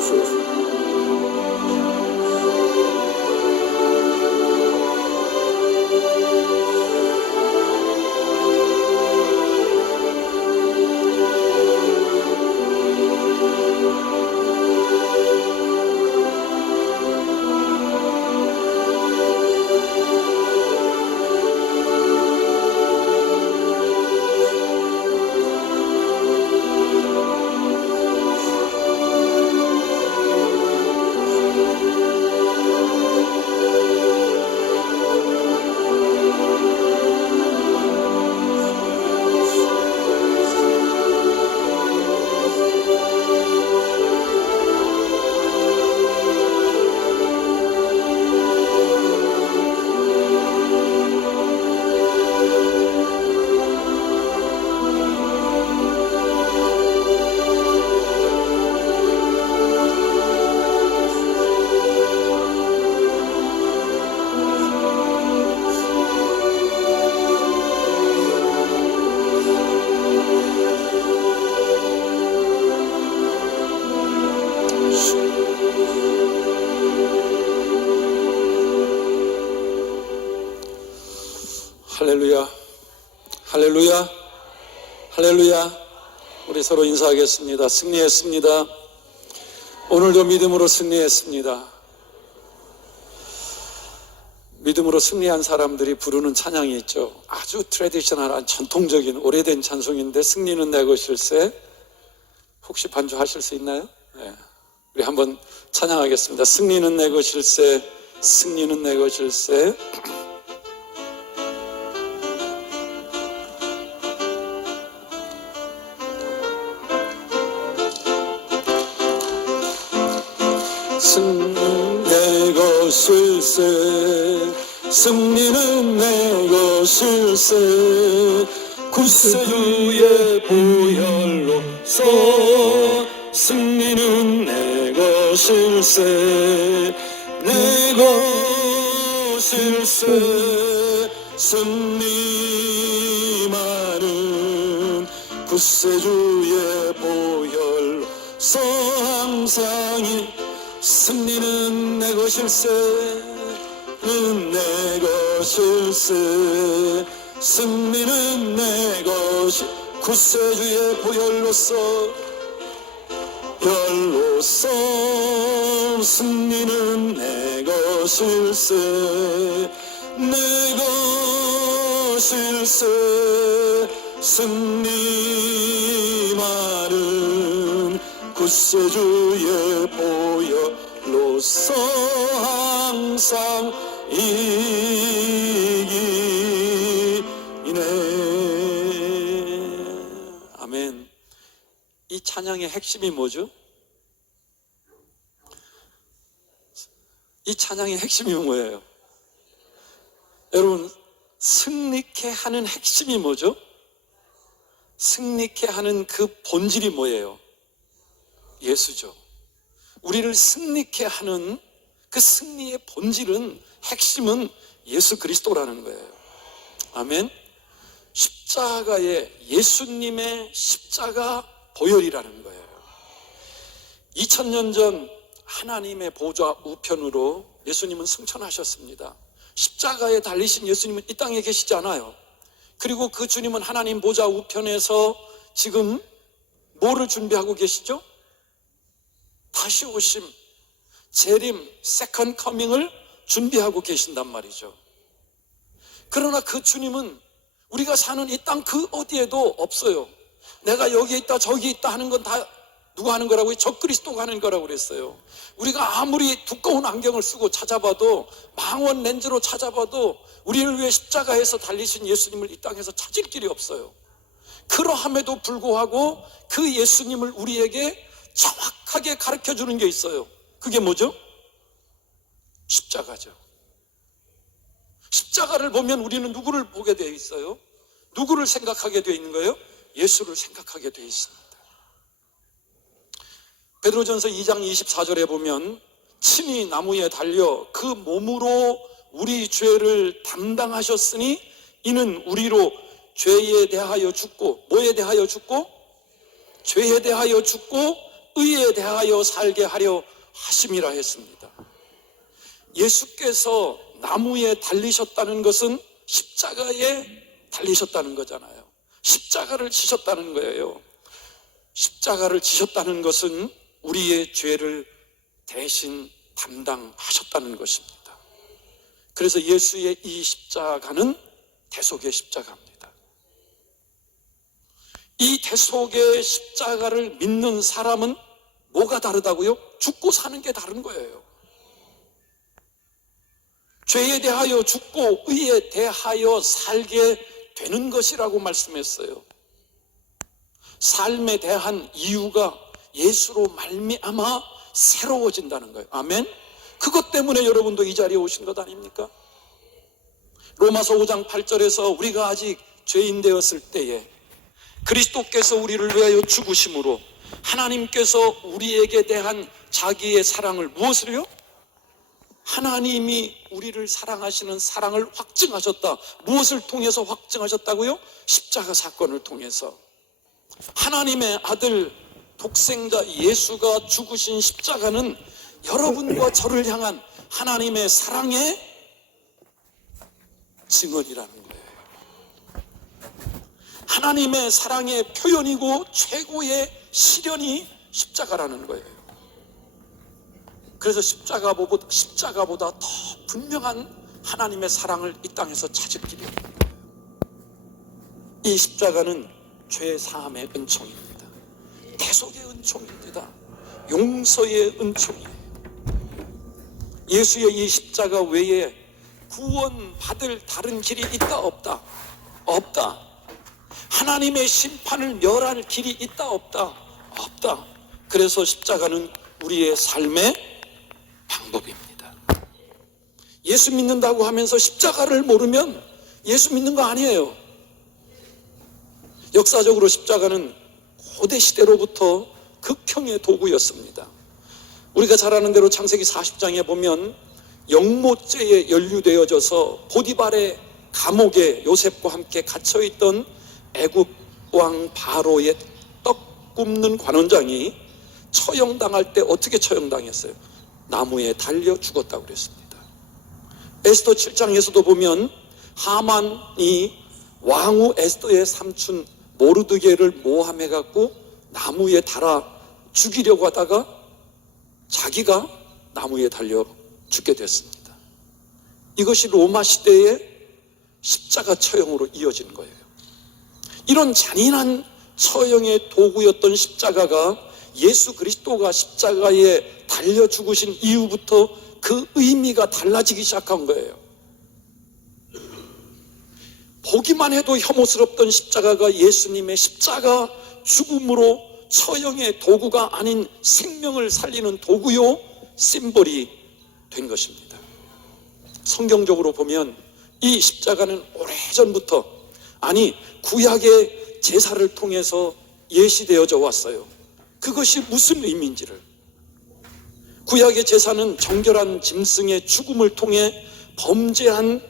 주옵소서. 할렐루야, 할렐루야, 할렐루야. 우리 서로 인사하겠습니다. 승리했습니다. 오늘도 믿음으로 승리했습니다. 믿음으로 승리한 사람들이 부르는 찬양이 있죠. 아주 트래디셔널한 전통적인 오래된 찬송인데, 승리는 내 것일세. 혹시 반주하실 수 있나요? 네. 우리 한번 찬양하겠습니다. 승리는 내 것일세, 승리는 내 것일세. 승리는 내 것일세, 승리는 내 것일세. 구세주의 보혈로서 승리는 내 것일세, 내 것일세. 승리만은 구세주의 보혈로서 항상 승리는 내 것일세, 는 내 것일세. 승리는 내 것이 구세주의 보혈로서, 별로서 승리는 내 것일세, 내 것일세. 승리만은 구세주의 보혈로서 항상 이기네. 아멘. 이 찬양의 핵심이 뭐죠? 이 찬양의 핵심이 뭐예요? 여러분, 승리케 하는 핵심이 뭐죠? 승리케 하는 그 본질이 뭐예요? 예수죠. 우리를 승리케 하는 그 승리의 본질은, 핵심은 예수 그리스도라는 거예요. 아멘. 십자가의, 예수님의 십자가 보혈이라는 거예요. 2000년 전 하나님의 보좌 우편으로 예수님은 승천하셨습니다. 십자가에 달리신 예수님은 이 땅에 계시지 않아요. 그리고 그 주님은 하나님 보좌 우편에서 지금 뭐를 준비하고 계시죠? 다시 오심, 재림, 세컨 커밍을 준비하고 계신단 말이죠. 그러나 그 주님은 우리가 사는 이 땅 그 어디에도 없어요. 내가 여기에 있다 저기 있다 하는 건 다 누가 하는 거라고요? 적그리스도가 하는 거라고 그랬어요. 우리가 아무리 두꺼운 안경을 쓰고 찾아봐도, 망원 렌즈로 찾아봐도 우리를 위해 십자가에서 달리신 예수님을 이 땅에서 찾을 길이 없어요. 그러함에도 불구하고 그 예수님을 우리에게 정확하게 가르쳐주는 게 있어요. 그게 뭐죠? 십자가죠. 십자가를 보면 우리는 누구를 보게 되어 있어요? 누구를 생각하게 되어 있는 거예요? 예수를 생각하게 되어 있습니다. 베드로전서 2장 24절에 보면, 친히 나무에 달려 그 몸으로 우리 죄를 담당하셨으니 이는 우리로 죄에 대하여 죽고, 뭐에 대하여 죽고? 죄에 대하여 죽고 의에 대하여 살게 하려 하심이라 했습니다. 예수께서 나무에 달리셨다는 것은 십자가에 달리셨다는 거잖아요. 십자가를 지셨다는 거예요. 십자가를 지셨다는 것은 우리의 죄를 대신 담당하셨다는 것입니다. 그래서 예수의 이 십자가는 대속의 십자가입니다. 이 대속의 십자가를 믿는 사람은 뭐가 다르다고요? 죽고 사는 게 다른 거예요. 죄에 대하여 죽고 의에 대하여 살게 되는 것이라고 말씀했어요. 삶에 대한 이유가 예수로 말미암아 새로워진다는 거예요. 아멘. 그것 때문에 여러분도 이 자리에 오신 것 아닙니까? 로마서 5장 8절에서 우리가 아직 죄인 되었을 때에 그리스도께서 우리를 위하여 죽으심으로 하나님께서 우리에게 대한 자기의 사랑을 무엇을요? 하나님이 우리를 사랑하시는 사랑을 확증하셨다. 무엇을 통해서 확증하셨다고요? 십자가 사건을 통해서. 하나님의 아들 독생자 예수가 죽으신 십자가는 여러분과 저를 향한 하나님의 사랑의 증언이라는 거예요. 하나님의 사랑의 표현이고 최고의 실현이 십자가라는 거예요. 그래서 십자가보다 더 분명한 하나님의 사랑을 이 땅에서 찾을 길이 없는 거예요. 이 십자가는 죄 사함의 은총입니다. 대속의 은총입니다. 용서의 은총이에요. 예수의 이 십자가 외에 구원받을 다른 길이 있다 없다? 없다. 하나님의 심판을 멸할 길이 있다 없다? 없다. 그래서 십자가는 우리의 삶의 방법입니다. 예수 믿는다고 하면서 십자가를 모르면 예수 믿는 거 아니에요. 역사적으로 십자가는 고대 시대로부터 극형의 도구였습니다. 우리가 잘 아는 대로 창세기 40장에 보면 영모죄에 연루되어져서 보디발의 감옥에 요셉과 함께 갇혀있던 애굽 왕 바로의 떡 굽는 관원장이 처형당할 때 어떻게 처형당했어요? 나무에 달려 죽었다고 그랬습니다. 에스더 7장에서도 보면 하만이 왕후 에스더의 삼촌 모르드게를 모함해 갖고 나무에 달아 죽이려고 하다가 자기가 나무에 달려 죽게 됐습니다. 이것이 로마 시대의 십자가 처형으로 이어진 거예요. 이런 잔인한 처형의 도구였던 십자가가 예수 그리스도가 십자가에 달려 죽으신 이후부터 그 의미가 달라지기 시작한 거예요. 보기만 해도 혐오스럽던 십자가가 예수님의 십자가 죽음으로 처형의 도구가 아닌 생명을 살리는 도구요 심벌이 된 것입니다. 성경적으로 보면 이 십자가는 오래전부터, 아니 구약의 제사를 통해서 예시되어져 왔어요. 그것이 무슨 의미인지를. 구약의 제사는 정결한 짐승의 죽음을 통해 범죄한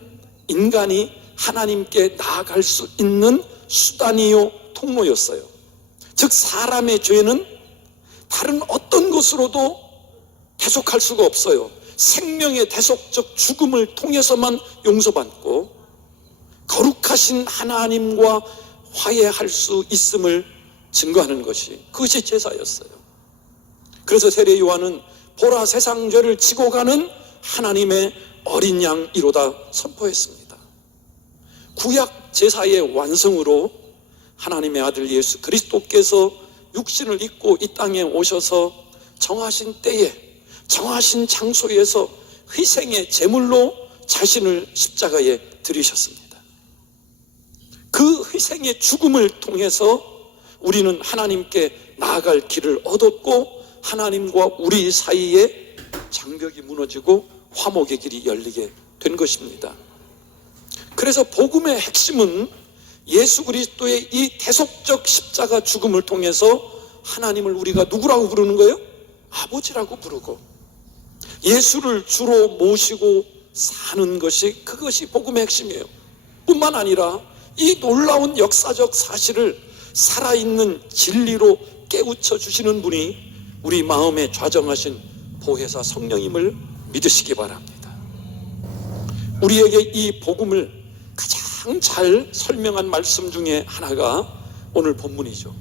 인간이 하나님께 나아갈 수 있는 수단이요 통로였어요. 즉 사람의 죄는 다른 어떤 것으로도 대속할 수가 없어요. 생명의 대속적 죽음을 통해서만 용서받고 거룩하신 하나님과 화해할 수 있음을 증거하는 것이, 그것이 제사였어요. 그래서 세례 요한은 보라 세상 죄를 지고 가는 하나님의 어린 양이로다 선포했습니다. 구약 제사의 완성으로 하나님의 아들 예수 그리스도께서 육신을 입고 이 땅에 오셔서 정하신 때에 정하신 장소에서 희생의 제물로 자신을 십자가에 드리셨습니다. 그 희생의 죽음을 통해서 우리는 하나님께 나아갈 길을 얻었고 하나님과 우리 사이에 장벽이 무너지고 화목의 길이 열리게 된 것입니다. 그래서 복음의 핵심은 예수 그리스도의 이 대속적 십자가 죽음을 통해서 하나님을 우리가 누구라고 부르는 거예요? 아버지라고 부르고 예수를 주로 모시고 사는 것이, 그것이 복음의 핵심이에요. 뿐만 아니라 이 놀라운 역사적 사실을 살아있는 진리로 깨우쳐 주시는 분이 우리 마음에 좌정하신 보혜사 성령님을 믿으시기 바랍니다. 우리에게 이 복음을 가장 잘 설명한 말씀 중에 하나가 오늘 본문이죠.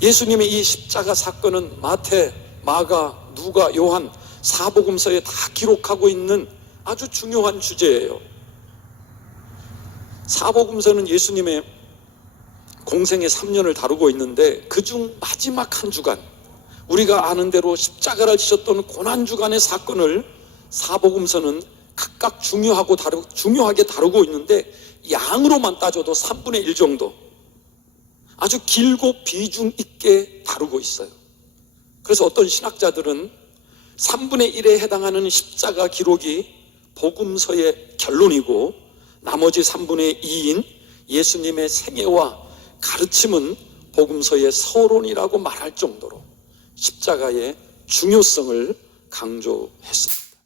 예수님의 이 십자가 사건은 마태, 마가, 누가, 요한 사복음서에 다 기록하고 있는 아주 중요한 주제예요. 사복음서는 예수님의 공생의 3년을 다루고 있는데 그중 마지막 한 주간, 우리가 아는 대로 십자가를 지셨던 고난주간의 사건을 사복음서는 각각 중요하게 다루고 있는데 양으로만 따져도 3분의 1 정도 아주 길고 비중 있게 다루고 있어요. 그래서 어떤 신학자들은 3분의 1에 해당하는 십자가 기록이 복음서의 결론이고 나머지 3분의 2인 예수님의 생애와 가르침은 복음서의 서론이라고 말할 정도로 십자가의 중요성을 강조했습니다.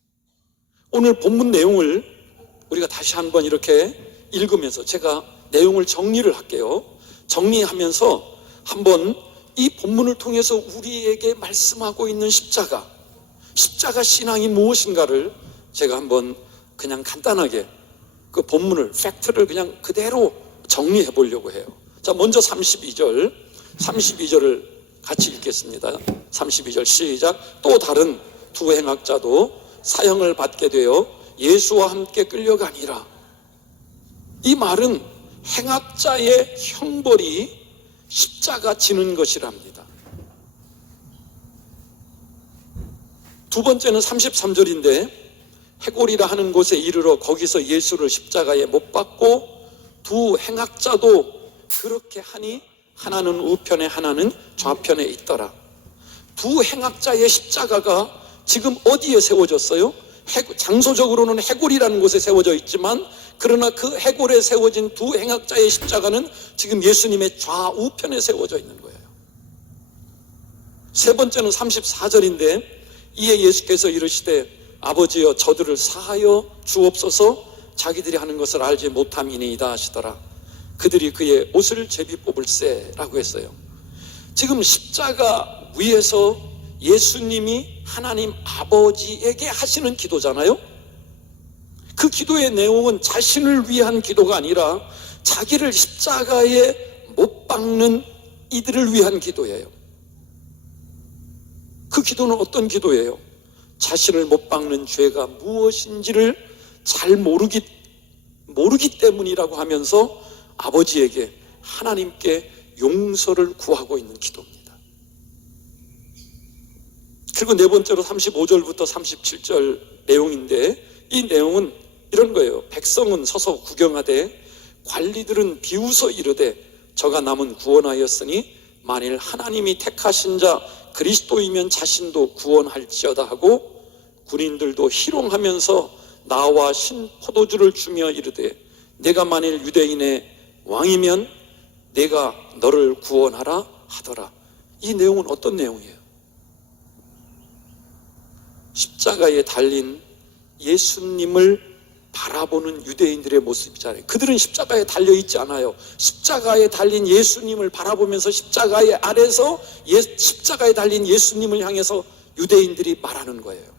오늘 본문 내용을 우리가 다시 한번 이렇게 읽으면서 제가 내용을 정리를 할게요. 정리하면서 한번 이 본문을 통해서 우리에게 말씀하고 있는 십자가 신앙이 무엇인가를 제가 한번 그냥 간단하게 그 본문을, 팩트를 그냥 그대로 정리해 보려고 해요. 자, 먼저 32절을 같이 읽겠습니다. 32절 시작. 또 다른 두 행악자도 사형을 받게 되어 예수와 함께 끌려가니라. 이 말은 행악자의 형벌이 십자가 지는 것이랍니다. 두 번째는 33절인데 해골이라 하는 곳에 이르러 거기서 예수를 십자가에 못 박고 두 행악자도 그렇게 하니 하나는 우편에 하나는 좌편에 있더라. 두 행악자의 십자가가 지금 어디에 세워졌어요? 장소적으로는 해골이라는 곳에 세워져 있지만 그러나 그 해골에 세워진 두 행악자의 십자가는 지금 예수님의 좌우편에 세워져 있는 거예요. 세 번째는 34절인데 이에 예수께서 이르시되 아버지여 저들을 사하여 주옵소서 자기들이 하는 것을 알지 못함이니이다 하시더라. 그들이 그의 옷을 제비 뽑을세라고 했어요. 지금 십자가 위에서 예수님이 하나님 아버지에게 하시는 기도잖아요. 그 기도의 내용은 자신을 위한 기도가 아니라 자기를 십자가에 못 박는 이들을 위한 기도예요. 그 기도는 어떤 기도예요? 자신을 못 박는 죄가 무엇인지를 잘 모르기 때문이라고 하면서 아버지에게, 하나님께 용서를 구하고 있는 기도입니다. 그리고 네 번째로 35절부터 37절 내용인데 이 내용은 이런 거예요. 백성은 서서 구경하되 관리들은 비웃어 이르되 저가 남은 구원하였으니 만일 하나님이 택하신 자 그리스도이면 자신도 구원할지어다 하고 군인들도 희롱하면서 나와 신 포도주를 주며 이르되 내가 만일 유대인의 왕이면 내가 너를 구원하라 하더라. 이 내용은 어떤 내용이에요? 십자가에 달린 예수님을 바라보는 유대인들의 모습이잖아요. 그들은 십자가에 달려 있지 않아요. 십자가에 달린 예수님을 바라보면서 십자가의 아래서 십자가에 달린 예수님을 향해서 유대인들이 말하는 거예요.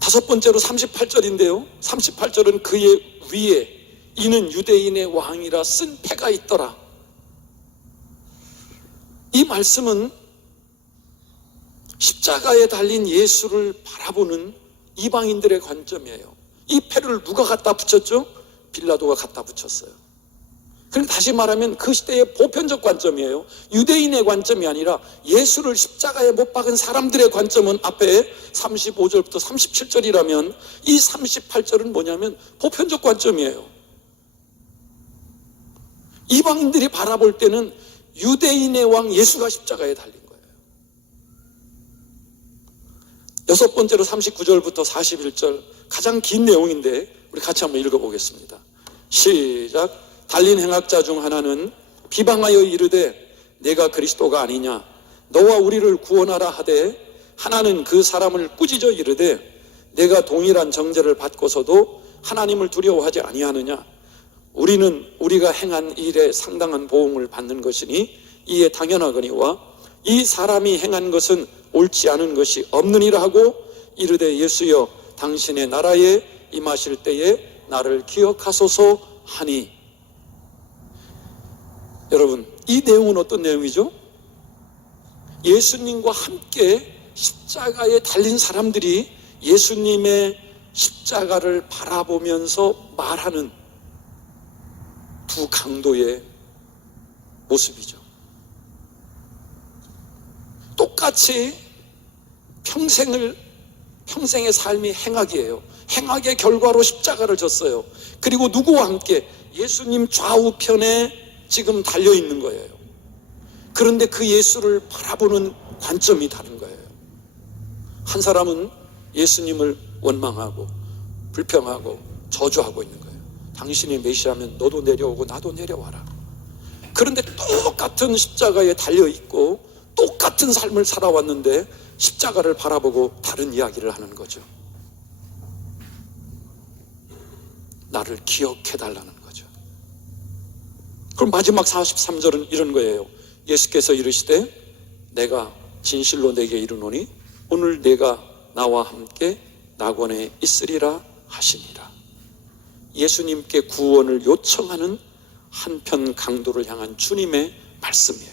다섯 번째로 38절인데요 38절은 그의 위에 이는 유대인의 왕이라 쓴 패가 있더라. 이 말씀은 십자가에 달린 예수를 바라보는 이방인들의 관점이에요. 이 패를 누가 갖다 붙였죠? 빌라도가 갖다 붙였어요. 그러니까 다시 말하면 그 시대의 보편적 관점이에요. 유대인의 관점이 아니라 예수를 십자가에 못 박은 사람들의 관점은 앞에 35절부터 37절이라면 이 38절은 뭐냐면 보편적 관점이에요. 이방인들이 바라볼 때는 유대인의 왕 예수가 십자가에 달린 거예요. 여섯 번째로 39절부터 41절 가장 긴 내용인데 우리 같이 한번 읽어보겠습니다. 시작. 달린 행악자 중 하나는 비방하여 이르되 내가 그리스도가 아니냐 너와 우리를 구원하라 하되 하나는 그 사람을 꾸짖어 이르되 내가 동일한 정죄를 받고서도 하나님을 두려워하지 아니하느냐 우리는 우리가 행한 일에 상당한 보응을 받는 것이니 이에 당연하거니와 이 사람이 행한 것은 옳지 않은 것이 없느니라 하고 이르되 예수여 당신의 나라에 임하실 때에 나를 기억하소서 하니. 여러분, 이 내용은 어떤 내용이죠? 예수님과 함께 십자가에 달린 사람들이 예수님의 십자가를 바라보면서 말하는 두 강도의 모습이죠. 똑같이 평생의 삶이 행악이에요. 행악의 결과로 십자가를 졌어요. 그리고 누구와 함께? 예수님 좌우편에 지금 달려있는 거예요. 그런데 그 예수를 바라보는 관점이 다른 거예요. 한 사람은 예수님을 원망하고 불평하고 저주하고 있는 거예요. 당신이 메시아면 너도 내려오고 나도 내려와라. 그런데 똑같은 십자가에 달려있고 똑같은 삶을 살아왔는데 십자가를 바라보고 다른 이야기를 하는 거죠. 나를 기억해달라는 거죠. 그럼 마지막 43절은 이런 거예요. 예수께서 이르시되 내가 진실로 내게 이르노니 오늘 내가 나와 함께 낙원에 있으리라 하시니라. 예수님께 구원을 요청하는 한편 강도를 향한 주님의 말씀이에요.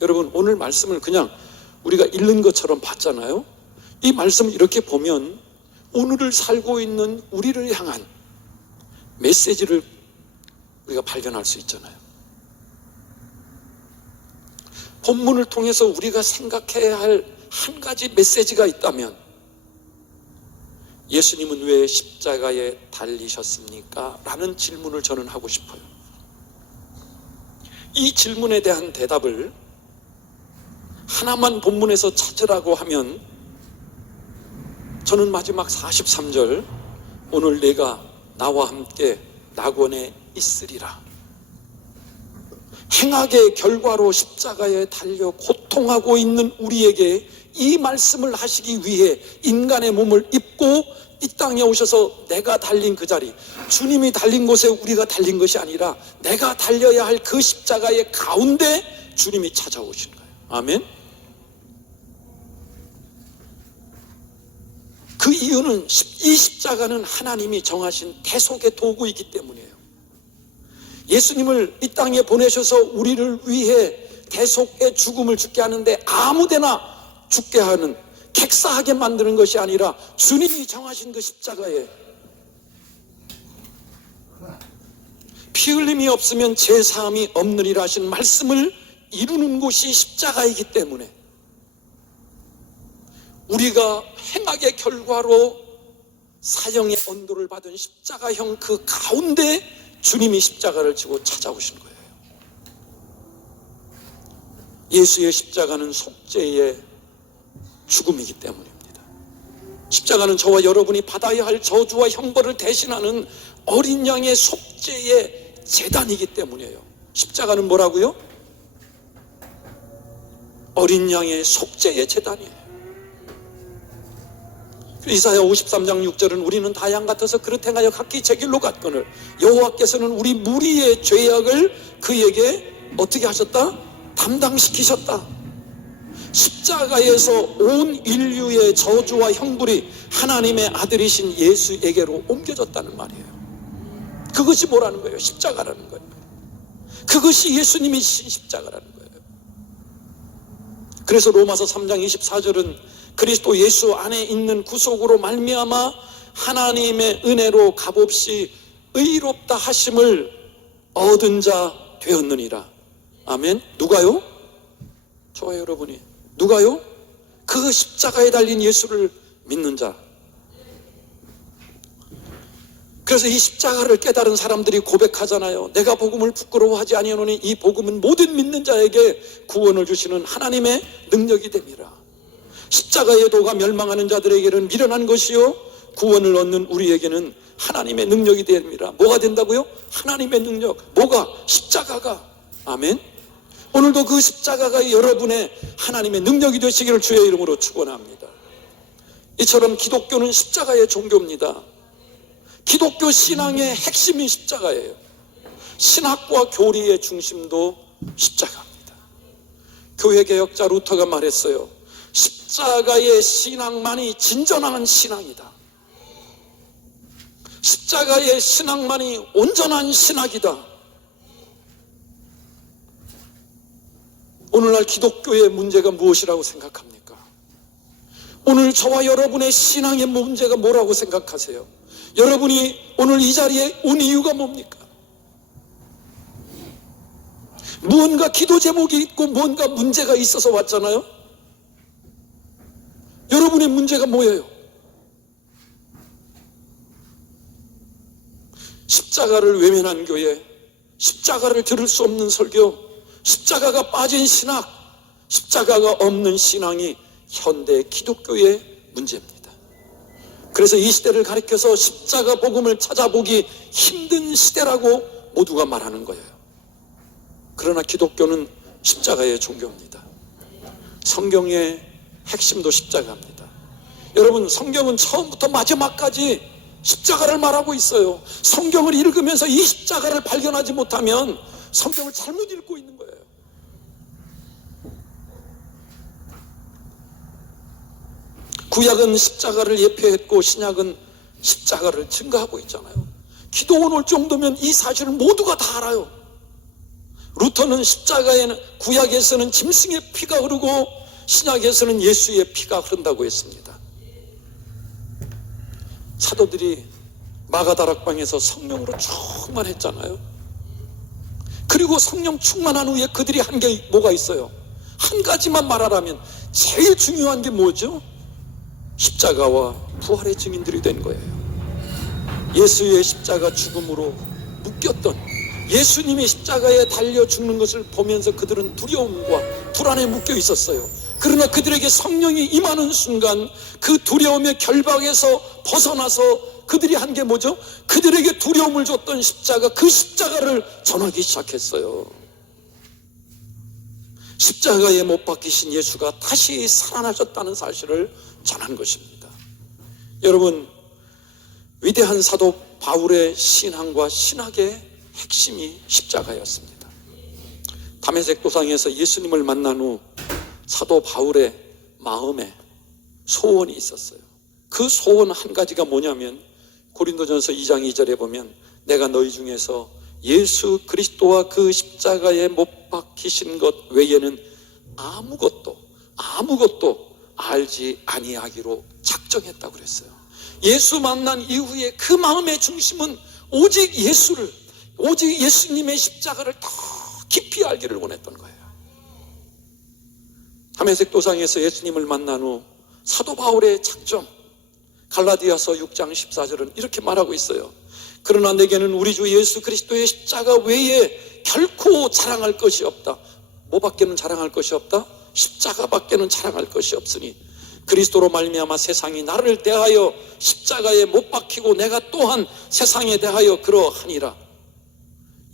여러분, 오늘 말씀을 그냥 우리가 읽는 것처럼 봤잖아요. 이 말씀을 이렇게 보면 오늘을 살고 있는 우리를 향한 메시지를 우리가 발견할 수 있잖아요. 본문을 통해서 우리가 생각해야 할 한 가지 메시지가 있다면 예수님은 왜 십자가에 달리셨습니까? 라는 질문을 저는 하고 싶어요. 이 질문에 대한 대답을 하나만 본문에서 찾으라고 하면 저는 마지막 43절 오늘 내가 나와 함께 낙원에 있으리라. 행악의 결과로 십자가에 달려 고통하고 있는 우리에게 이 말씀을 하시기 위해 인간의 몸을 입고 이 땅에 오셔서 내가 달린 그 자리, 주님이 달린 곳에 우리가 달린 것이 아니라 내가 달려야 할 그 십자가의 가운데 주님이 찾아오신 거예요. 아멘. 그 이유는 이 십자가는 하나님이 정하신 대속의 도구이기 때문이에요. 예수님을 이 땅에 보내셔서 우리를 위해 대속의 죽음을 죽게 하는데 아무데나 죽게 하는, 객사하게 만드는 것이 아니라 주님이 정하신 그 십자가에 피 흘림이 없으면 죄사함이 없느니라 하신 말씀을 이루는 곳이 십자가이기 때문에 우리가 행악의 결과로 사형의 언도를 받은 십자가형 그 가운데 주님이 십자가를 지고 찾아오신 거예요. 예수의 십자가는 속죄의 죽음이기 때문입니다. 십자가는 저와 여러분이 받아야 할 저주와 형벌을 대신하는 어린 양의 속죄의 제단이기 때문이에요. 십자가는 뭐라고요? 어린 양의 속죄의 제단이에요. 이사야 53장 6절은 우리는 다 양 같아서 그릇 행하여 각기 제 길로 갔거늘 여호와께서는 우리 무리의 죄악을 그에게 어떻게 하셨다? 담당시키셨다. 십자가에서 온 인류의 저주와 형벌이 하나님의 아들이신 예수에게로 옮겨졌다는 말이에요. 그것이 뭐라는 거예요? 십자가라는 거예요. 그것이 예수님이 신 십자가라는 거예요. 그래서 로마서 3장 24절은 그리스도 예수 안에 있는 구속으로 말미암아 하나님의 은혜로 값없이 의롭다 하심을 얻은 자 되었느니라. 아멘. 누가요? 저와 여러분이. 누가요? 그 십자가에 달린 예수를 믿는 자. 그래서 이 십자가를 깨달은 사람들이 고백하잖아요. 내가 복음을 부끄러워하지 아니하노니 이 복음은 모든 믿는 자에게 구원을 주시는 하나님의 능력이 됨이라. 십자가의 도가 멸망하는 자들에게는 미련한 것이요 구원을 얻는 우리에게는 하나님의 능력이 됩니다. 뭐가 된다고요? 하나님의 능력. 뭐가? 십자가가. 아멘. 오늘도 그 십자가가 여러분의 하나님의 능력이 되시기를 주의 이름으로 축원합니다. 이처럼 기독교는 십자가의 종교입니다. 기독교 신앙의 핵심이 십자가예요. 신학과 교리의 중심도 십자가입니다. 교회개혁자 루터가 말했어요. 십자가의 신앙만이 진정한 신앙이다. 십자가의 신앙만이 온전한 신학이다. 오늘날 기독교의 문제가 무엇이라고 생각합니까? 오늘 저와 여러분의 신앙의 문제가 뭐라고 생각하세요? 여러분이 오늘 이 자리에 온 이유가 뭡니까? 무언가 기도 제목이 있고 무언가 문제가 있어서 왔잖아요. 여러분의 문제가 뭐예요? 십자가를 외면한 교회, 십자가를 들을 수 없는 설교, 십자가가 빠진 신학, 십자가가 없는 신앙이 현대 기독교의 문제입니다. 그래서 이 시대를 가리켜서 십자가 복음을 찾아보기 힘든 시대라고 모두가 말하는 거예요. 그러나 기독교는 십자가의 종교입니다. 성경의 핵심도 십자가입니다. 여러분, 성경은 처음부터 마지막까지 십자가를 말하고 있어요. 성경을 읽으면서 이 십자가를 발견하지 못하면 성경을 잘못 읽고 있는 거예요. 구약은 십자가를 예표했고 신약은 십자가를 증거하고 있잖아요. 기도원 올 정도면 이 사실을 모두가 다 알아요. 루터는 십자가에는, 구약에서는 짐승의 피가 흐르고 신약에서는 예수의 피가 흐른다고 했습니다. 사도들이 마가다락방에서 성령으로 충만했잖아요. 그리고 성령 충만한 후에 그들이 한 게 뭐가 있어요? 한 가지만 말하라면 제일 중요한 게 뭐죠? 십자가와 부활의 증인들이 된 거예요. 예수의 십자가 죽음으로 묶였던, 예수님이 십자가에 달려 죽는 것을 보면서 그들은 두려움과 불안에 묶여 있었어요. 그러나 그들에게 성령이 임하는 순간 그 두려움의 결박에서 벗어나서 그들이 한 게 뭐죠? 그들에게 두려움을 줬던 십자가, 그 십자가를 전하기 시작했어요. 십자가에 못 박히신 예수가 다시 살아나셨다는 사실을 전한 것입니다. 여러분, 위대한 사도 바울의 신앙과 신학의 핵심이 십자가였습니다. 다메섹 도상에서 예수님을 만난 후 사도 바울의 마음에 소원이 있었어요. 그 소원 한 가지가 뭐냐면 고린도전서 2장 2절에 보면 내가 너희 중에서 예수 그리스도와 그 십자가에 못 박히신 것 외에는 아무것도 알지 아니하기로 작정했다고 그랬어요. 예수 만난 이후에 그 마음의 중심은 오직 예수를, 오직 예수님의 십자가를 더 깊이 알기를 원했던 거예요. 다메섹 도상에서 예수님을 만난 후 사도 바울의 작정, 갈라디아서 6장 14절은 이렇게 말하고 있어요. 그러나 내게는 우리 주 예수 그리스도의 십자가 외에 결코 자랑할 것이 없다. 뭐밖에는 자랑할 것이 없다? 십자가밖에는 자랑할 것이 없으니 그리스도로 말미암아 세상이 나를 대하여 십자가에 못 박히고 내가 또한 세상에 대하여 그러하니라.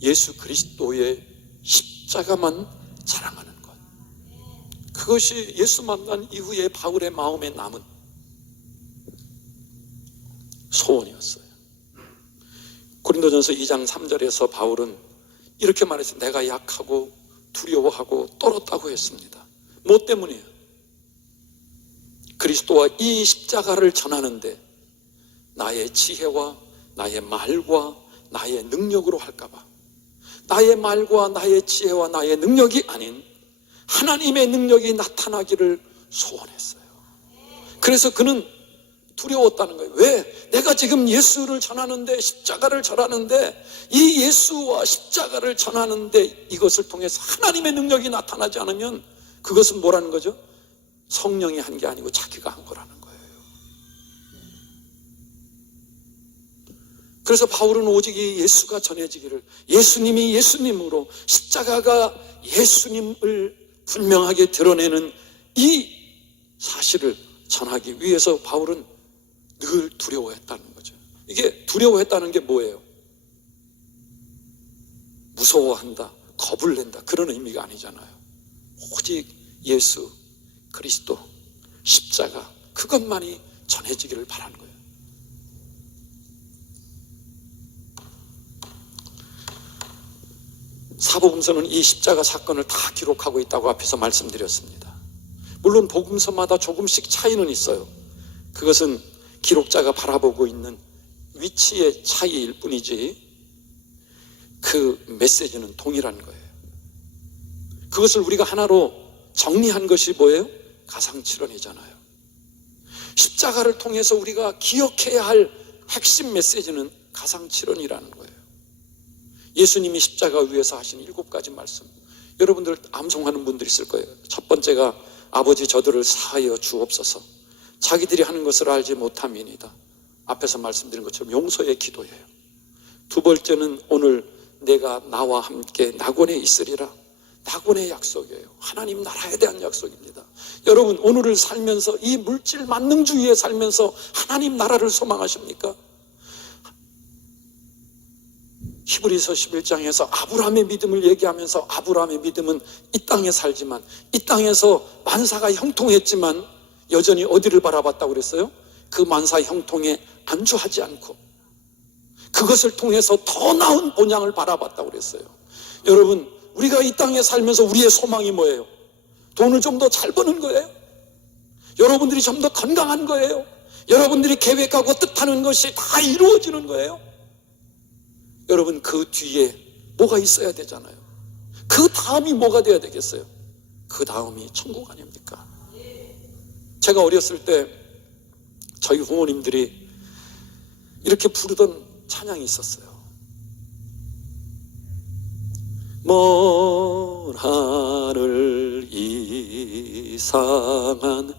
예수 그리스도의 십자가만 자랑하는 것, 그것이 예수 만난 이후에 바울의 마음에 남은 소원이었어요. 고린도전서 2장 3절에서 바울은 이렇게 말했어요. 내가 약하고 두려워하고 떨었다고 했습니다. 뭐 때문이에요? 그리스도와 이 십자가를 전하는데 나의 지혜와 나의 말과 나의 능력으로 할까봐, 나의 말과 나의 지혜와 나의 능력이 아닌 하나님의 능력이 나타나기를 소원했어요. 그래서 그는 두려웠다는 거예요. 왜? 내가 지금 예수를 전하는데, 십자가를 전하는데, 이 예수와 십자가를 전하는데 이것을 통해서 하나님의 능력이 나타나지 않으면 그것은 뭐라는 거죠? 성령이 한 게 아니고 자기가 한 거라는 거예요. 그래서 바울은 오직 이 예수가 전해지기를, 예수님이 예수님으로, 십자가가 예수님을 분명하게 드러내는 이 사실을 전하기 위해서 바울은 늘 두려워했다는 거죠. 이게 두려워했다는 게 뭐예요? 무서워한다, 겁을 낸다, 그런 의미가 아니잖아요. 오직 예수 그리스도 십자가, 그것만이 전해지기를 바라는 거예요. 사복음서는 이 십자가 사건을 다 기록하고 있다고 앞에서 말씀드렸습니다. 물론 복음서마다 조금씩 차이는 있어요. 그것은 기록자가 바라보고 있는 위치의 차이일 뿐이지 그 메시지는 동일한 거예요. 그것을 우리가 하나로 정리한 것이 뭐예요? 가상칠언이잖아요. 십자가를 통해서 우리가 기억해야 할 핵심 메시지는 가상칠언이라는 거예요. 예수님이 십자가 위에서 하신 7가지 말씀, 여러분들 암송하는 분들이 있을 거예요. 첫 번째가 아버지 저들을 사하여 주옵소서, 자기들이 하는 것을 알지 못함이니이다. 앞에서 말씀드린 것처럼 용서의 기도예요. 두 번째는 오늘 내가 나와 함께 낙원에 있으리라. 낙원의 약속이에요. 하나님 나라에 대한 약속입니다. 여러분, 오늘을 살면서 이 물질 만능주의에 살면서 하나님 나라를 소망하십니까? 히브리서 11장에서 아브라함의 믿음을 얘기하면서 아브라함의 믿음은 이 땅에 살지만, 이 땅에서 만사가 형통했지만 여전히 어디를 바라봤다고 그랬어요? 그 만사 형통에 안주하지 않고 그것을 통해서 더 나은 본향을 바라봤다고 그랬어요. 여러분, 우리가 이 땅에 살면서 우리의 소망이 뭐예요? 돈을 좀 더 잘 버는 거예요? 여러분들이 좀 더 건강한 거예요? 여러분들이 계획하고 뜻하는 것이 다 이루어지는 거예요? 여러분, 그 뒤에 뭐가 있어야 되잖아요. 그 다음이 뭐가 돼야 되겠어요? 그 다음이 천국 아닙니까? 제가 어렸을 때 저희 부모님들이 이렇게 부르던 찬양이 있었어요. 먼 하늘 이상한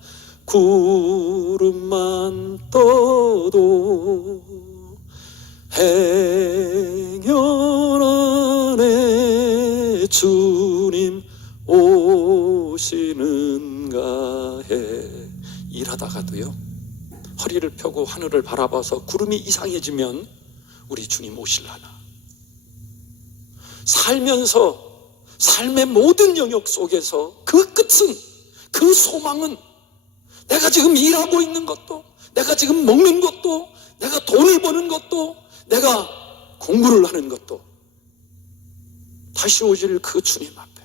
구름만 떠도 행여 안에 주님 오시는가 해. 일하다가도요, 허리를 펴고 하늘을 바라봐서 구름이 이상해지면 우리 주님 오실라나. 살면서 삶의 모든 영역 속에서 그 끝은, 그 소망은 내가 지금 일하고 있는 것도, 내가 지금 먹는 것도, 내가 돈을 버는 것도, 내가 공부를 하는 것도 다시 오실 그 주님 앞에,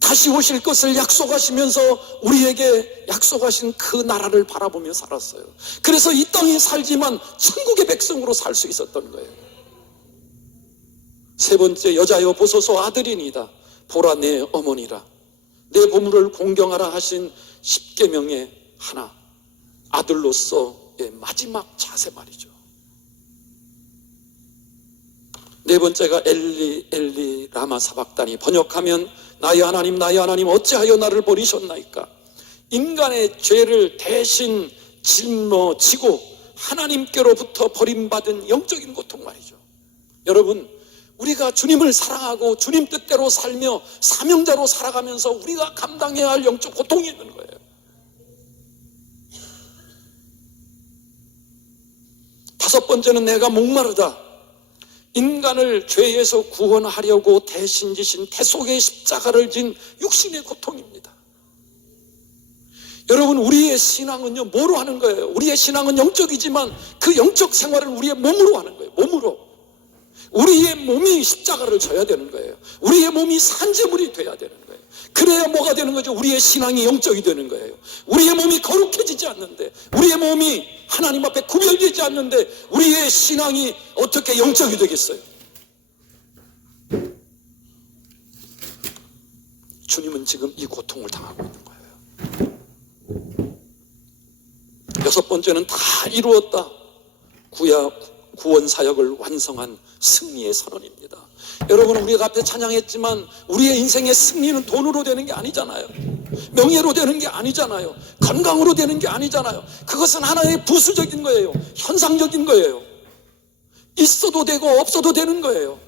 다시 오실 것을 약속하시면서 우리에게 약속하신 그 나라를 바라보며 살았어요. 그래서 이 땅에 살지만 천국의 백성으로 살 수 있었던 거예요. 세 번째, 여자여 보소서 아들이니이다. 보라 내 어머니라. 내 보물을 공경하라 하신 10계명의 하나, 아들로서의 마지막 자세 말이죠. 네 번째가 엘리 엘리 라마 사박다니, 번역하면 나의 하나님 나의 하나님 어찌하여 나를 버리셨나이까. 인간의 죄를 대신 짊어지고 하나님께로부터 버림받은 영적인 고통 말이죠. 여러분, 우리가 주님을 사랑하고 주님 뜻대로 살며 사명자로 살아가면서 우리가 감당해야 할 영적 고통이 있는 거예요. 다섯 번째는 내가 목마르다. 인간을 죄에서 구원하려고 대신 지신 태속의 십자가를 진 육신의 고통입니다. 여러분, 우리의 신앙은요, 뭐로 하는 거예요? 우리의 신앙은 영적이지만 그 영적 생활을 우리의 몸으로 하는 거예요. 몸으로. 우리의 몸이 십자가를 져야 되는 거예요. 우리의 몸이 산제물이 돼야 되는 거예요. 그래야 뭐가 되는 거죠? 우리의 신앙이 영적이 되는 거예요. 우리의 몸이 거룩해지지 않는데, 우리의 몸이 하나님 앞에 구별되지 않는데 우리의 신앙이 어떻게 영적이 되겠어요? 주님은 지금 이 고통을 당하고 있는 거예요. 여섯 번째는 다 이루었다. 구원 사역을 완성한 승리의 선언입니다. 여러분, 우리가 앞에 찬양했지만 우리의 인생의 승리는 돈으로 되는 게 아니잖아요. 명예로 되는 게 아니잖아요. 건강으로 되는 게 아니잖아요. 그것은 하나의 부수적인 거예요. 현상적인 거예요. 있어도 되고 없어도 되는 거예요.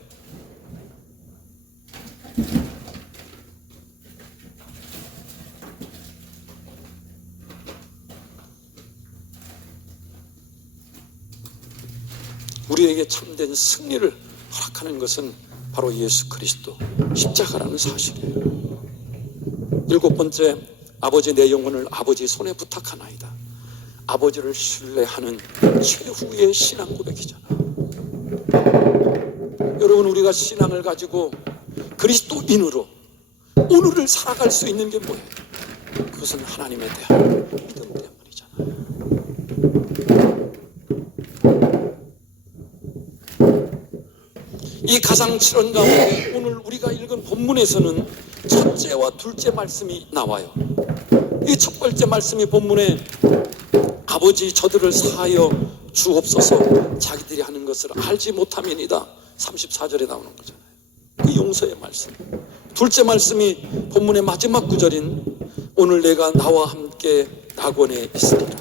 우리에게 참된 승리를 허락하는 것은 바로 예수 그리스도 십자가라는 사실이에요. 일곱 번째, 아버지 내 영혼을 아버지 손에 부탁하나이다. 아버지를 신뢰하는 최후의 신앙 고백이잖아. 여러분, 여러분, 우리가 신앙을 가지고 그리스도인으로 오늘을 살아갈 수 있는 게 뭐예요? 그것은 하나님에 대한 믿음 때문이잖아요. 이 가상칠언 가운데 오늘 우리가 읽은 본문에서는 첫째와 둘째 말씀이 나와요. 이 첫 번째 말씀이 본문에 아버지 저들을 사하여 주옵소서 자기들이 하는 것을 알지 못함이니이다 34절에 나오는 거잖아요. 그 용서의 말씀. 둘째 말씀이 본문의 마지막 구절인 오늘 내가 나와 함께 낙원에 있으리라.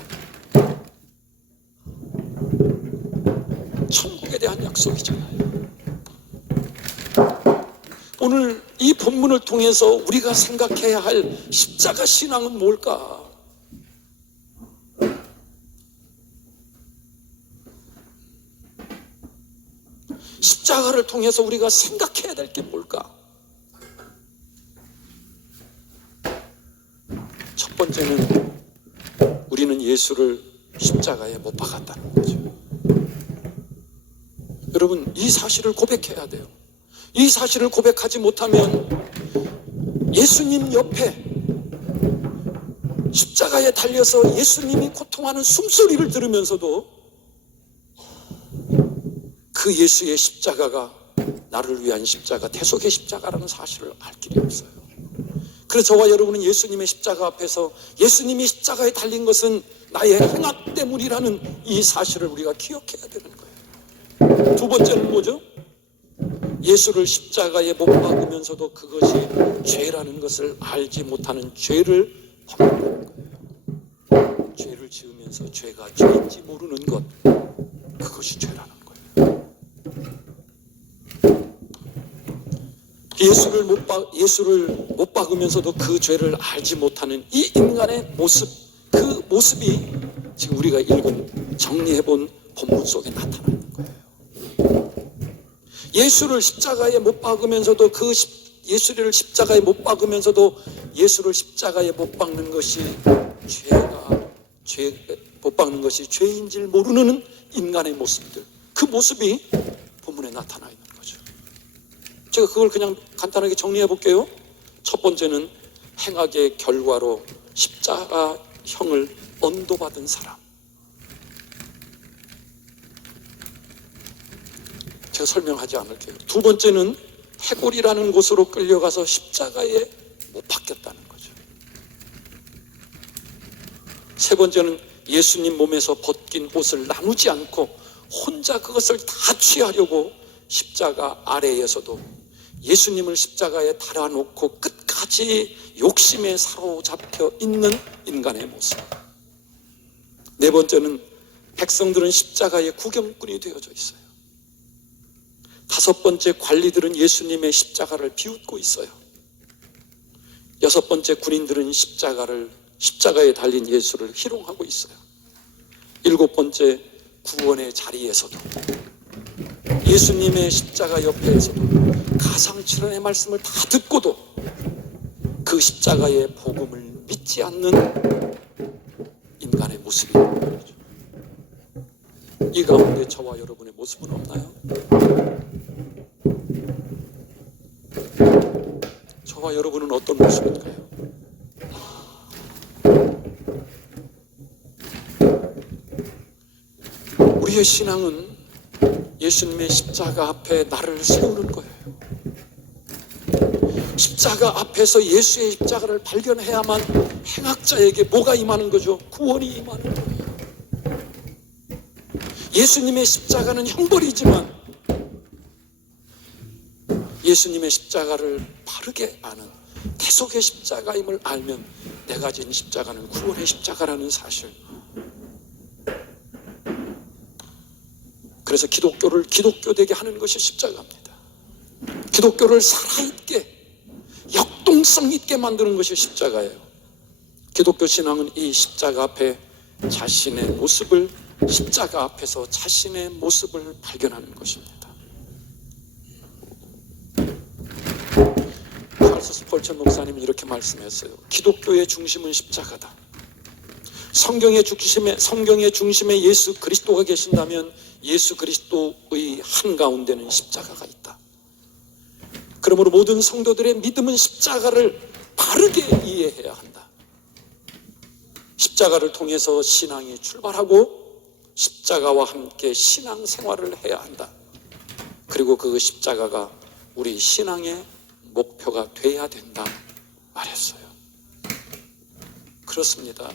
천국에 대한 약속이잖아요. 오늘 이 본문을 통해서 우리가 생각해야 할 십자가 신앙은 뭘까? 십자가를 통해서 우리가 생각해야 될 게 뭘까? 첫 번째는 우리는 예수를 십자가에 못 박았다는 거죠. 여러분, 이 사실을 고백해야 돼요. 이 사실을 고백하지 못하면 예수님 옆에 십자가에 달려서 예수님이 고통하는 숨소리를 들으면서도 그 예수의 십자가가 나를 위한 십자가, 대속의 십자가라는 사실을 알 길이 없어요. 그래서 저와 여러분은 예수님의 십자가 앞에서 예수님이 십자가에 달린 것은 나의 행악 때문이라는 이 사실을 우리가 기억해야 되는 거예요. 두 번째는 뭐죠? 예수를 십자가에 못 박으면서도 그것이 죄라는 것을 알지 못하는 죄를 범하는 거예요. 죄를 지으면서 죄가 죄인지 모르는 것, 그것이 죄라는 거예요. 예수를 못 박으면서도 그 죄를 알지 못하는 이 인간의 모습, 그 모습이 지금 우리가 읽은 정리해본 본문 속에 나타나는 거예요. 예수를 십자가에 못 박으면서도 예수를 십자가에 못 박으면서도 예수를 십자가에 못 박는 것이 못 박는 것이 죄인 줄 모르는 인간의 모습들, 그 모습이 본문에 나타나 있는 거죠. 제가 그걸 그냥 간단하게 정리해 볼게요. 첫 번째는 행악의 결과로 십자가형을 언도받은 사람. 제가 설명하지 않을게요. 두 번째는 해골이라는 곳으로 끌려가서 십자가에 못 박혔다는 거죠. 세 번째는 예수님 몸에서 벗긴 옷을 나누지 않고 혼자 그것을 다 취하려고 십자가 아래에서도 예수님을 십자가에 달아놓고 끝까지 욕심에 사로잡혀 있는 인간의 모습. 네 번째는 백성들은 십자가의 구경꾼이 되어져 있어요. 다섯 번째, 관리들은 예수님의 십자가를 비웃고 있어요. 여섯 번째, 군인들은 십자가에 달린 예수를 희롱하고 있어요. 일곱 번째, 구원의 자리에서도 예수님의 십자가 옆에서도 가상칠언의 말씀을 다 듣고도 그 십자가의 복음을 믿지 않는 인간의 모습이 있는 거죠. 이 가운데 저와 여러분의 모습은 없나요? 저와 여러분은 어떤 모습일까요? 우리의 신앙은 예수님의 십자가 앞에 나를 세우는 거예요. 십자가 앞에서 예수의 십자가를 발견해야만 행악자에게 뭐가 임하는 거죠? 구원이 임하는 거예요. 예수님의 십자가는 형벌이지만 예수님의 십자가를 바르게 아는 대속의 십자가임을 알면 내가 진 십자가는 구원의 십자가라는 사실. 그래서 기독교를 기독교되게 하는 것이 십자가입니다. 기독교를 살아있게 역동성 있게 만드는 것이 십자가예요. 기독교 신앙은 이 십자가 앞에 자신의 모습을, 십자가 앞에서 자신의 모습을 발견하는 것입니다. 찰스 스펄전 목사님이 이렇게 말씀했어요. 기독교의 중심은 십자가다. 성경의 중심에 예수 그리스도가 계신다면 예수 그리스도의 한가운데는 십자가가 있다. 그러므로 모든 성도들의 믿음은 십자가를 바르게 이해해야 한다. 십자가를 통해서 신앙이 출발하고 십자가와 함께 신앙생활을 해야 한다. 그리고 그 십자가가 우리 신앙의 목표가 돼야 된다 말했어요. 그렇습니다.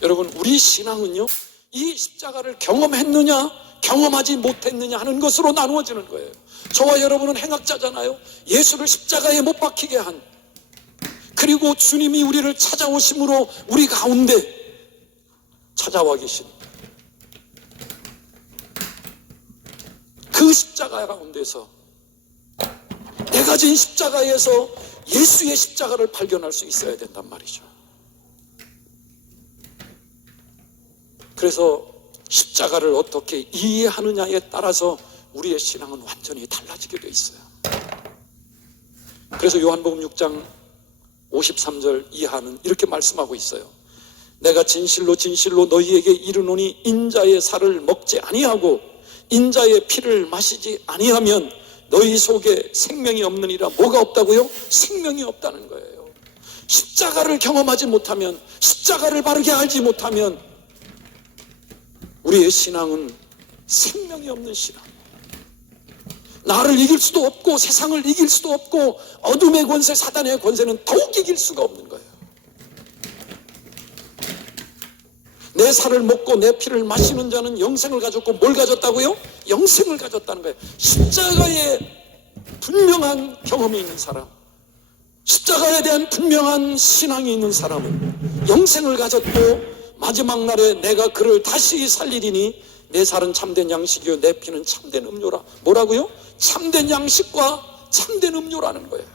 여러분, 우리 신앙은요, 이 십자가를 경험했느냐 경험하지 못했느냐 하는 것으로 나누어지는 거예요. 저와 여러분은 행악자잖아요. 예수를 십자가에 못 박히게 한, 그리고 주님이 우리를 찾아오심으로 우리 가운데 찾아와 계신 그 십자가 가운데서 내가 진 십자가에서 예수의 십자가를 발견할 수 있어야 된단 말이죠. 그래서 십자가를 어떻게 이해하느냐에 따라서 우리의 신앙은 완전히 달라지게 돼 있어요. 그래서 요한복음 6장 53절 이하는 이렇게 말씀하고 있어요. 내가 진실로 진실로 너희에게 이르노니 인자의 살을 먹지 아니하고 인자의 피를 마시지 아니하면 너희 속에 생명이 없느니라. 뭐가 없다고요? 생명이 없다는 거예요. 십자가를 경험하지 못하면, 십자가를 바르게 알지 못하면 우리의 신앙은 생명이 없는 신앙. 나를 이길 수도 없고 세상을 이길 수도 없고 어둠의 권세, 사단의 권세는 더욱 이길 수가 없는 거예요. 내 살을 먹고 내 피를 마시는 자는 영생을 가졌고, 뭘 가졌다고요? 영생을 가졌다는 거예요. 십자가에 분명한 경험이 있는 사람, 십자가에 대한 분명한 신앙이 있는 사람은 영생을 가졌고, 마지막 날에 내가 그를 다시 살리리니 내 살은 참된 양식이요 내 피는 참된 음료라. 뭐라고요? 참된 양식과 참된 음료라는 거예요.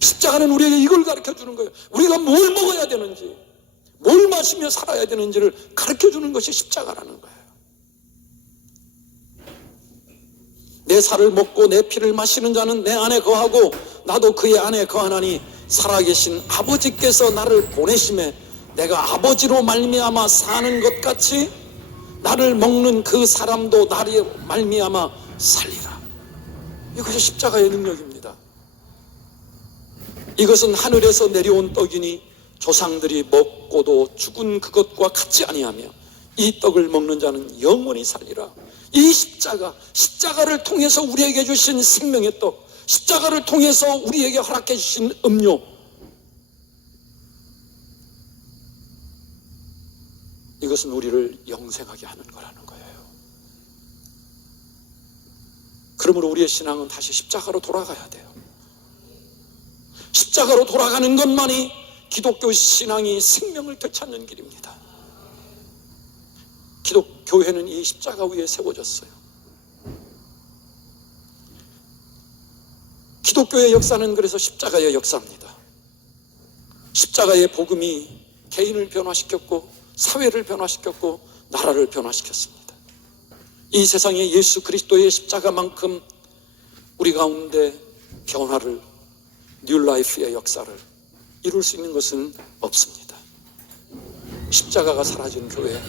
십자가는 우리에게 이걸 가르쳐 주는 거예요. 우리가 뭘 먹어야 되는지, 뭘 마시며 살아야 되는지를 가르쳐 주는 것이 십자가라는 거예요. 내 살을 먹고 내 피를 마시는 자는 내 안에 거하고 나도 그의 안에 거하나니 살아계신 아버지께서 나를 보내심에 내가 아버지로 말미암아 사는 것 같이 나를 먹는 그 사람도 나를 말미암아 살리라. 이것이 십자가의 능력입니다. 이것은 하늘에서 내려온 떡이니 조상들이 먹고도 죽은 그것과 같지 아니하며 이 떡을 먹는 자는 영원히 살리라. 이 십자가를 통해서 우리에게 주신 생명의 떡, 십자가를 통해서 우리에게 허락해 주신 음료, 이것은 우리를 영생하게 하는 거라는 거예요. 그러므로 우리의 신앙은 다시 십자가로 돌아가야 돼요. 십자가로 돌아가는 것만이 기독교 신앙이 생명을 되찾는 길입니다. 기독교회는 이 십자가 위에 세워졌어요. 기독교의 역사는 그래서 십자가의 역사입니다. 십자가의 복음이 개인을 변화시켰고 사회를 변화시켰고 나라를 변화시켰습니다. 이 세상에 예수 그리스도의 십자가만큼 우리 가운데 변화를, 뉴라이프의 역사를 이룰 수 있는 것은 없습니다. 십자가가 사라진 교회,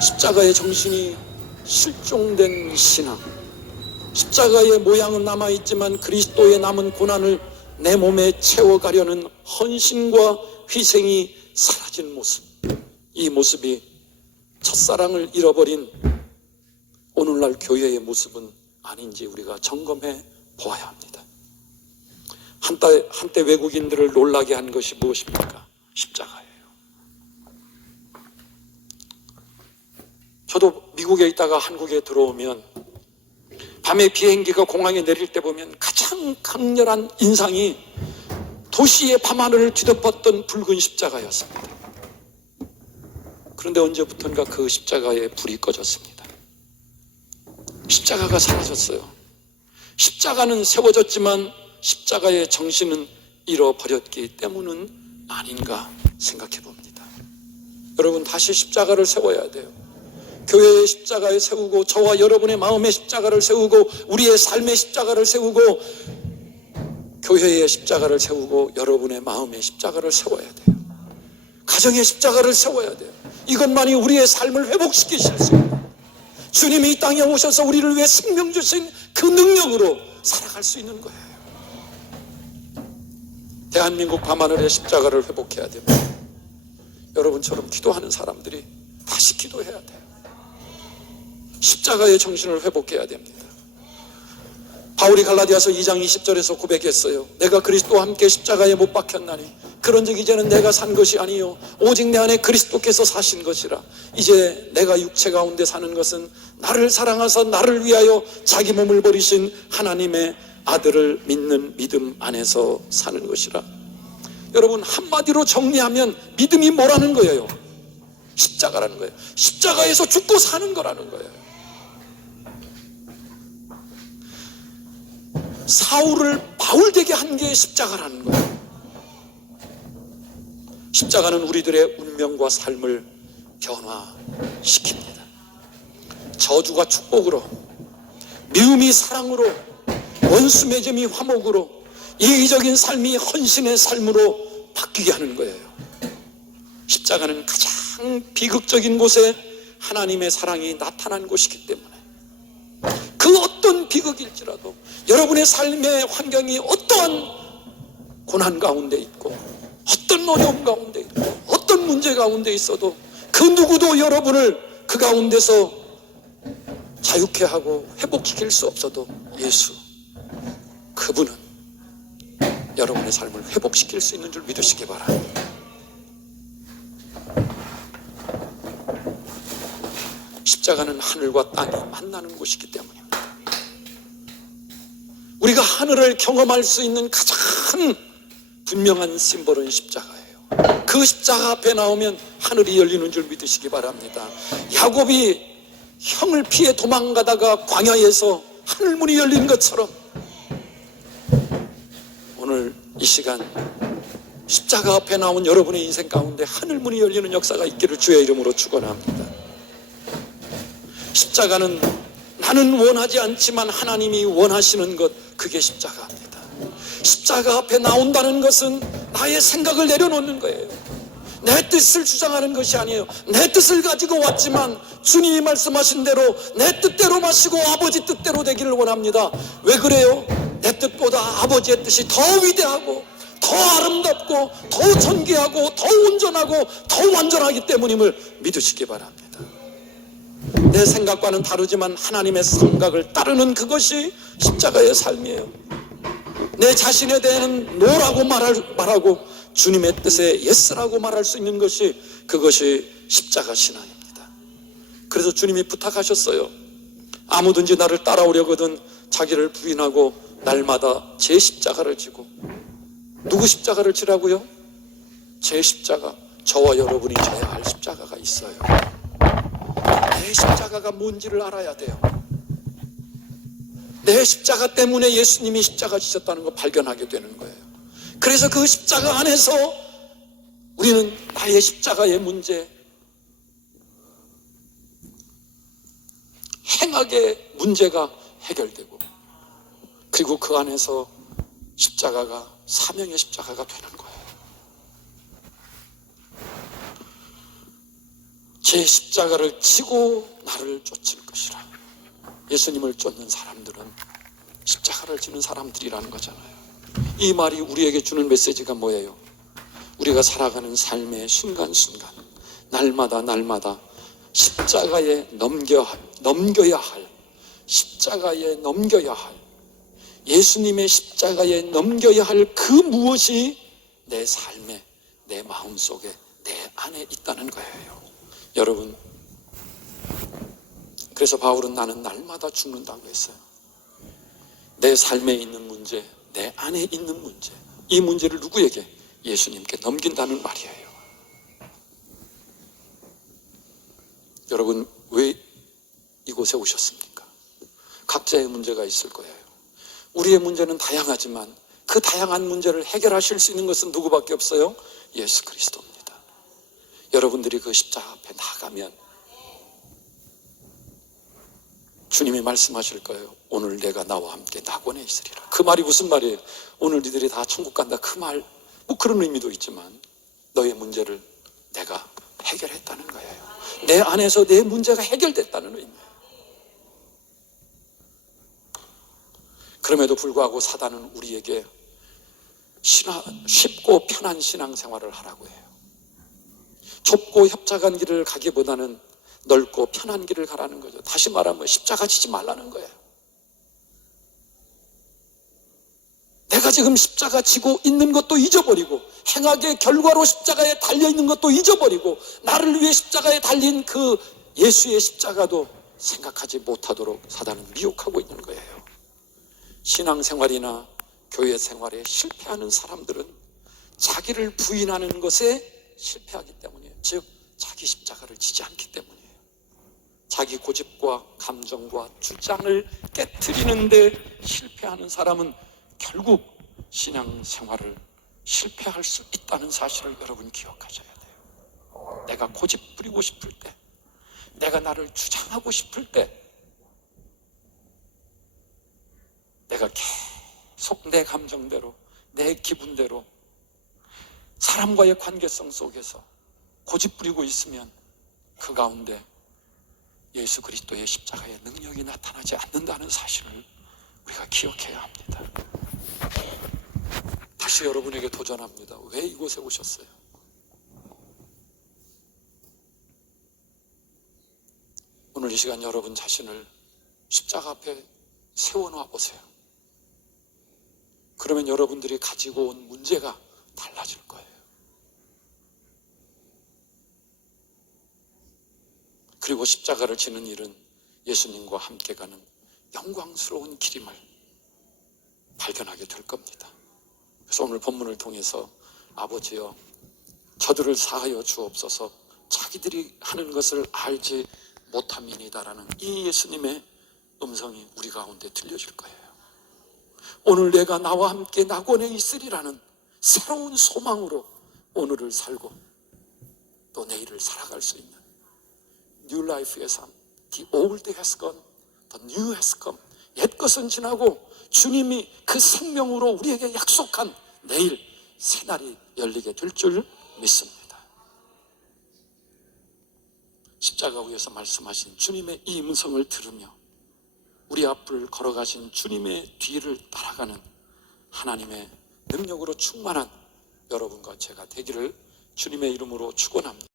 십자가의 정신이 실종된 신앙, 십자가의 모양은 남아있지만 그리스도의 남은 고난을 내 몸에 채워가려는 헌신과 희생이 사라진 모습, 이 모습이 첫사랑을 잃어버린 오늘날 교회의 모습은 아닌지 우리가 점검해 보아야 합니다. 한때 외국인들을 놀라게 한 것이 무엇입니까? 십자가예요. 저도 미국에 있다가 한국에 들어오면 밤에 비행기가 공항에 내릴 때 보면 가장 강렬한 인상이 도시의 밤하늘을 뒤덮었던 붉은 십자가였습니다. 그런데 언제부턴가 그 십자가에 불이 꺼졌습니다. 십자가가 사라졌어요. 십자가는 세워졌지만 십자가의 정신은 잃어버렸기 때문은 아닌가 생각해 봅니다. 여러분, 다시 십자가를 세워야 돼요. 교회의 십자가를 세우고 저와 여러분의 마음의 십자가를 세우고 우리의 삶의 십자가를 세우고 교회의 십자가를 세우고 여러분의 마음의 십자가를 세워야 돼요. 가정의 십자가를 세워야 돼요. 이것만이 우리의 삶을 회복시키실 수 있는, 주님이 이 땅에 오셔서 우리를 위해 생명 주신 그 능력으로 살아갈 수 있는 거예요. 대한민국 밤하늘의 십자가를 회복해야 됩니다. 여러분처럼 기도하는 사람들이 다시 기도해야 돼요. 십자가의 정신을 회복해야 됩니다. 바울이 갈라디아서 2장 20절에서 고백했어요. 내가 그리스도와 함께 십자가에 못 박혔나니 그런즉 이제는 내가 산 것이 아니요 오직 내 안에 그리스도께서 사신 것이라. 이제 내가 육체 가운데 사는 것은 나를 사랑하사 나를 위하여 자기 몸을 버리신 하나님의 아들을 믿는 믿음 안에서 사는 것이라. 여러분, 한마디로 정리하면 믿음이 뭐라는 거예요? 십자가라는 거예요. 십자가에서 죽고 사는 거라는 거예요. 사울을 바울되게 한 게 십자가라는 거예요. 십자가는 우리들의 운명과 삶을 변화시킵니다. 저주가 축복으로, 미움이 사랑으로, 원수 맺음이 화목으로, 이기적인 삶이 헌신의 삶으로 바뀌게 하는 거예요. 십자가는 가장 비극적인 곳에 하나님의 사랑이 나타난 곳이기 때문에 그 어떤 비극일지라도 여러분의 삶의 환경이 어떠한 고난 가운데 있고 어떤 어려움 가운데 있고 어떤 문제 가운데 있어도 그 누구도 여러분을 그 가운데서 자유케 하고 회복시킬 수 없어도 예수, 그분은 여러분의 삶을 회복시킬 수 있는 줄 믿으시기 바랍니다. 십자가는 하늘과 땅이 만나는 곳이기 때문입니다. 우리가 하늘을 경험할 수 있는 가장 분명한 심벌은 십자가예요. 그 십자가 앞에 나오면 하늘이 열리는 줄 믿으시기 바랍니다. 야곱이 형을 피해 도망가다가 광야에서 하늘문이 열린 것처럼 오늘 이 시간 십자가 앞에 나온 여러분의 인생 가운데 하늘문이 열리는 역사가 있기를 주의 이름으로 축원합니다. 십자가는 나는 원하지 않지만 하나님이 원하시는 것, 그게 십자가입니다. 십자가 앞에 나온다는 것은 나의 생각을 내려놓는 거예요. 내 뜻을 주장하는 것이 아니에요. 내 뜻을 가지고 왔지만 주님이 말씀하신 대로 내 뜻대로 마시고 아버지 뜻대로 되기를 원합니다. 왜 그래요? 내 뜻보다 아버지의 뜻이 더 위대하고 더 아름답고 더 존귀하고 더 온전하고 더 완전하기 때문임을 믿으시기 바랍니다. 내 생각과는 다르지만 하나님의 생각을 따르는 그것이 십자가의 삶이에요. 내 자신에 대해서는 노라고 말하고 주님의 뜻에 예스라고 말할 수 있는 것이, 그것이 십자가 신앙입니다. 그래서 주님이 부탁하셨어요. 아무든지 나를 따라오려거든 자기를 부인하고 날마다 제 십자가를 지고. 누구 십자가를 지라고요? 제 십자가. 저와 여러분이 져야 할 십자가가 있어요. 내 십자가가 뭔지를 알아야 돼요. 내 십자가 때문에 예수님이 십자가 지셨다는 걸 발견하게 되는 거예요. 그래서 그 십자가 안에서 우리는 나의 십자가의 문제, 행악의 문제가 해결되고, 그리고 그 안에서 십자가가 사명의 십자가가 되는 거예요. 제 십자가를 지고 나를 쫓을 것이라. 예수님을 쫓는 사람들은 십자가를 지는 사람들이라는 거잖아요. 이 말이 우리에게 주는 메시지가 뭐예요? 우리가 살아가는 삶의 순간순간, 날마다 십자가에 넘겨야 할, 십자가에 넘겨야 할, 예수님의 십자가에 넘겨야 할 그 무엇이 내 삶에, 내 마음속에, 내 안에 있다는 거예요. 여러분, 그래서 바울은 나는 날마다 죽는다고 했어요. 내 삶에 있는 문제, 내 안에 있는 문제, 이 문제를 누구에게? 예수님께 넘긴다는 말이에요. 여러분, 왜 이곳에 오셨습니까? 각자의 문제가 있을 거예요. 우리의 문제는 다양하지만 그 다양한 문제를 해결하실 수 있는 것은 누구밖에 없어요? 예수 그리스도입니다. 여러분들이 그 십자가 앞에 나가면 주님이 말씀하실 거예요. 오늘 내가 나와 함께 낙원에 있으리라. 그 말이 무슨 말이에요? 오늘 니들이 다 천국 간다, 그 말, 뭐 그런 의미도 있지만 너의 문제를 내가 해결했다는 거예요. 내 안에서 내 문제가 해결됐다는 의미예요. 그럼에도 불구하고 사단은 우리에게 쉽고 편한 신앙생활을 하라고 해요. 좁고 협착한 길을 가기보다는 넓고 편한 길을 가라는 거죠. 다시 말하면 십자가 지지 말라는 거예요. 내가 지금 십자가 지고 있는 것도 잊어버리고, 행악의 결과로 십자가에 달려있는 것도 잊어버리고, 나를 위해 십자가에 달린 그 예수의 십자가도 생각하지 못하도록 사단은 미혹하고 있는 거예요. 신앙생활이나 교회 생활에 실패하는 사람들은 자기를 부인하는 것에 실패하기 때문이에요. 즉 자기 십자가를 지지 않기 때문이에요. 자기 고집과 감정과 주장을 깨트리는데 실패하는 사람은 결국 신앙생활을 실패할 수 있다는 사실을 여러분 기억하셔야 돼요. 내가 고집 부리고 싶을 때, 내가 나를 주장하고 싶을 때, 내가 계속 내 감정대로, 내 기분대로 사람과의 관계성 속에서 고집 부리고 있으면 그 가운데 예수 그리스도의 십자가의 능력이 나타나지 않는다는 사실을 우리가 기억해야 합니다. 다시 여러분에게 도전합니다. 왜 이곳에 오셨어요? 오늘 이 시간 여러분 자신을 십자가 앞에 세워놓아 보세요. 그러면 여러분들이 가지고 온 문제가 달라질 거예요. 그리고 십자가를 지는 일은 예수님과 함께 가는 영광스러운 길임을 발견하게 될 겁니다. 그래서 오늘 본문을 통해서 아버지여 저들을 사하여 주옵소서 자기들이 하는 것을 알지 못함이니다라는 이 예수님의 음성이 우리 가운데 들려질 거예요. 오늘 내가 나와 함께 낙원에 있으리라는 새로운 소망으로 오늘을 살고 또 내일을 살아갈 수 있는 New Life의 삶. The old has gone, the new has come. 옛 것은 지나고 주님이 그 생명으로 우리에게 약속한 내일 새날이 열리게 될 줄 믿습니다. 십자가 위에서 말씀하신 주님의 이 음성을 들으며 우리 앞을 걸어가신 주님의 뒤를 따라가는 하나님의 능력으로 충만한 여러분과 제가 되기를 주님의 이름으로 축원합니다.